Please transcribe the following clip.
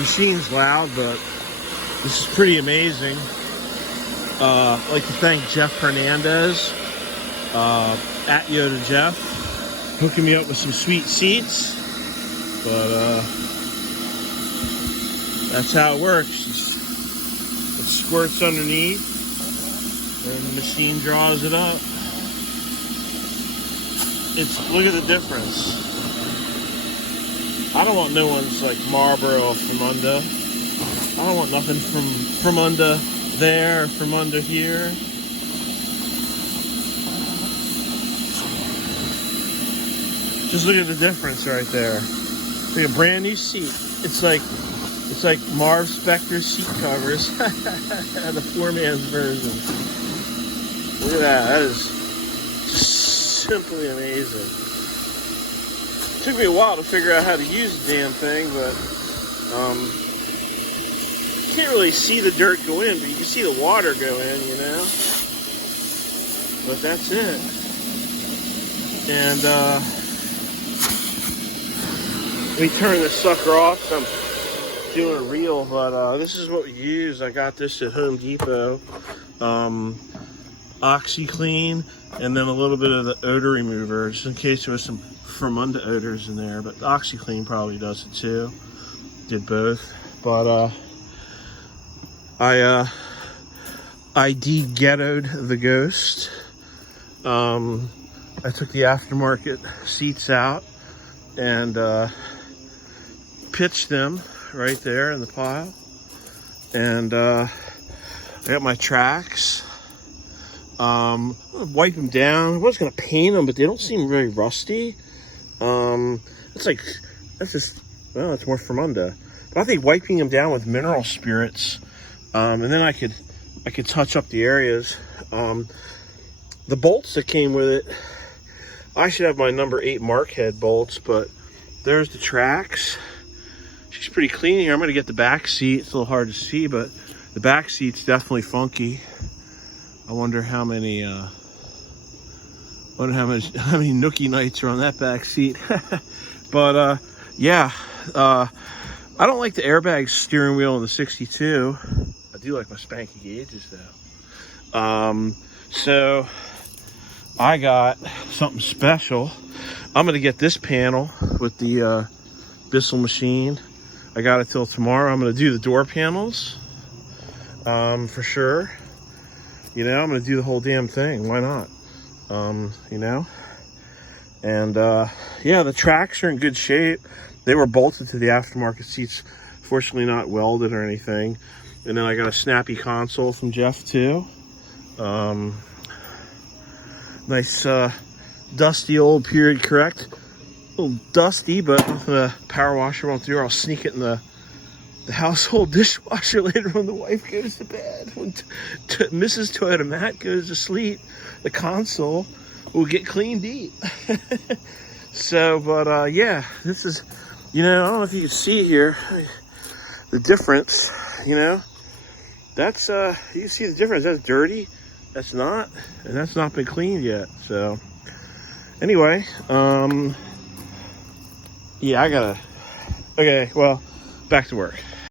machine's loud, but this is pretty amazing. I'd like to thank Jeff Hernandez, at Yoda Jeff, hooking me up with some sweet seats. But that's how it works. It squirts underneath, and the machine draws it up. Look at the difference. I don't want new ones like Marlboro or from under. I don't want nothing from under there, from under here. Just look at the difference right there. Look at a brand new seat. It's like Marv Spector seat covers. The 4-man's version. Look at that. That is simply amazing. It took me a while to figure out how to use the damn thing, but you can't really see the dirt go in, but you can see the water go in, you know? But that's it. And let me turn this sucker off. I'm doing a reel, but this is what we use. I got this at Home Depot. OxyClean, and then a little bit of the odor remover, just in case there was some from under odors in there. But OxyClean probably does it too. Did both. But I de-ghettoed the Ghost. I took the aftermarket seats out and pitched them right there in the pile. And I got my tracks. Wipe them down. I was gonna paint them, but they don't seem very rusty. That's more from under. But I think wiping them down with mineral spirits, and then I could touch up the areas. The bolts that came with it, I should have my number 8 mark head bolts, but there's the tracks. She's pretty clean here. I'm gonna get the back seat. It's a little hard to see, but the back seat's definitely funky. I wonder how many nookie nights are on that back seat. But yeah, I don't like the airbag steering wheel in the 62. I do like my spanky gauges though. So I got something special. I'm gonna get this panel with the Bissell machine. I got it till tomorrow. I'm gonna do the door panels for sure. You know, I'm gonna do the whole damn thing. Why not? You know? And yeah, the tracks are in good shape. They were bolted to the aftermarket seats, fortunately not welded or anything. And then I got a snappy console from Jeff too. Nice dusty old period correct. A little dusty, but the power washer won't do. I'll sneak it in the household dishwasher later when the wife goes to bed. When Mrs. Toyota Matt goes to sleep, the console will get cleaned deep. So, but yeah, this is, you know, I don't know if you can see here the difference. You know, that's you can see the difference. That's dirty, that's not, and that's not been cleaned yet. So anyway, yeah, okay, well, back to work.